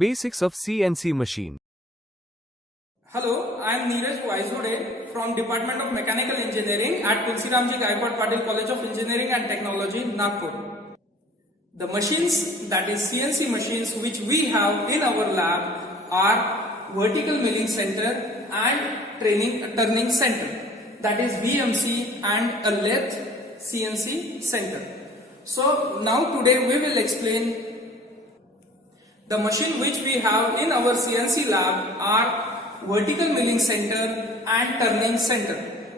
basics of CNC machine. Hello, I am Neeraj Vaisode from Department of Mechanical Engineering at Tulsiramji Gaikwad Patil College of Engineering and Technology, Nagpur. The machines, that is CNC machines, which we have in our lab are vertical milling center and turning center, that is VMC, and a lathe CNC center. So now today we will explain the machine which we have in our CNC lab are vertical milling center and turning center.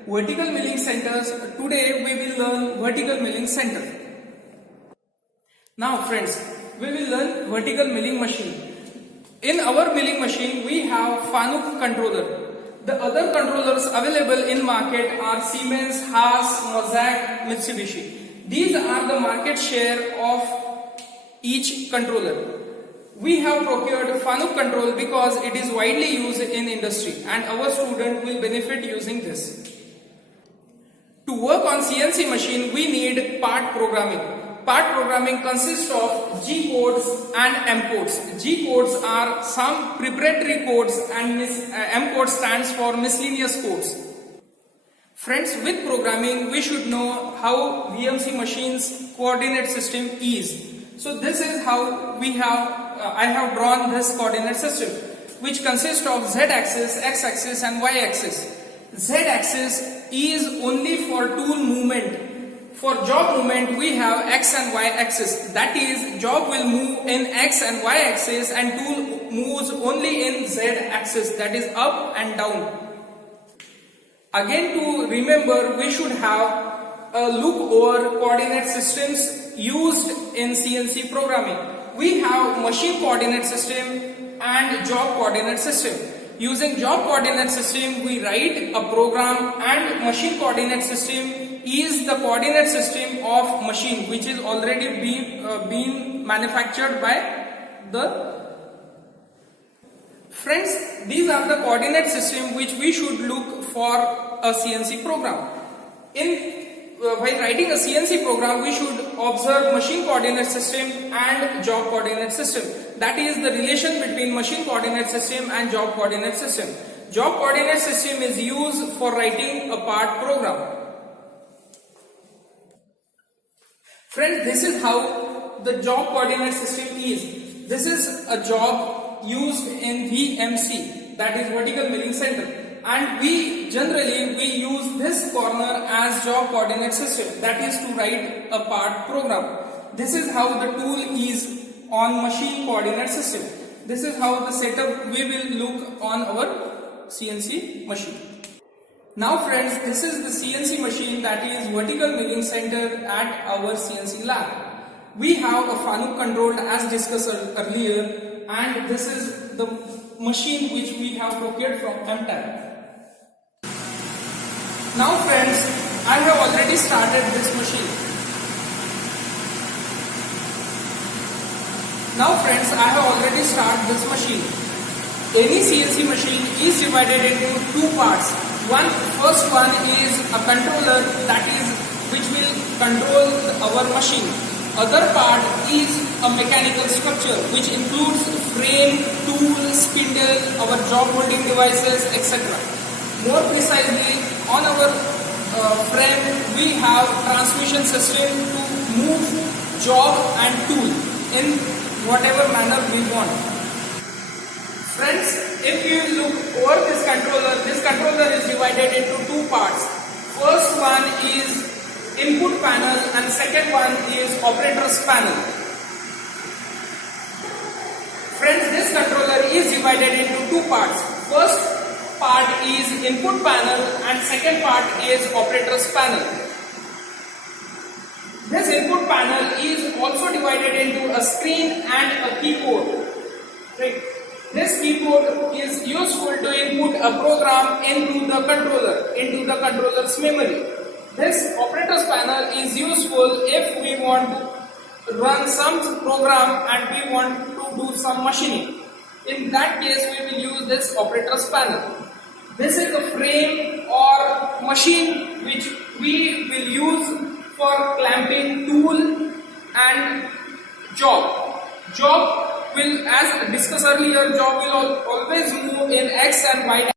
Vertical milling centers, today we will learn vertical milling center. Now friends, we will learn vertical milling machine. In our milling machine we have Fanuc controller. The other controllers available in market are Siemens, Haas, Mosaic, Mitsubishi. These are the market share of each controller. We have procured Fanuc control because it is widely used in industry and our student will benefit using this. To work on CNC machine we need part programming. Part programming consists of G codes and M codes. G codes are some preparatory codes and M code stands for miscellaneous codes. Friends, with programming we should know how VMC machine's coordinate system is. So this is how I have drawn this coordinate system, which consists of Z-axis, X-axis and Y-axis. Z-axis is only for tool movement. For job movement we have X and Y axis, that is job will move in X and Y axis and tool moves only in Z axis, that is up and down. Again, to remember, we should have a look over coordinate systems used in CNC programming. We have machine coordinate system and job coordinate system. Using job coordinate system we write a program, and machine coordinate system is the coordinate system of machine which is already been manufactured by the friends. These are the coordinate system which we should look for a CNC program. While writing a CNC program we should observe machine coordinate system and job coordinate system. That is the relation between machine coordinate system and job coordinate system. Job coordinate system is used for writing a part program. Friends, this is how the job coordinate system is. This is a job used in VMC, that is vertical milling center, and we generally use this corner as job coordinate system, that is to write a part program. This is how the tool is on machine coordinate system. This is how the setup we will look on our CNC machine. Now friends, this is the CNC machine, that is vertical milling center at our CNC lab. We have a Fanuc control as discussed earlier, and this is the machine which we have procured from MTAG. Now friends, I have already started this machine. Any CNC machine is divided into two parts. First one is a controller, that is which will control our machine. Other part is a mechanical structure which includes frame, tool, spindle, our job holding devices, etc. More precisely, on our frame we have transmission system to move job and tool in whatever manner we want. Friends, if you look over this controller is divided into two parts. First one is input panel and second one is operator's panel. Friends, this controller is divided into two parts. First part is input panel and second part is operator's panel. This input panel is also divided into a screen and a keyboard. Right. This keyboard is useful to input a program into the controller's memory. This operator's panel is useful if we want to run some program and we want to do some machining. In that case we will use this operator's panel. This is the frame or machine which we will use for clamping tool and job. will, as discussed earlier, job will always move in X and Y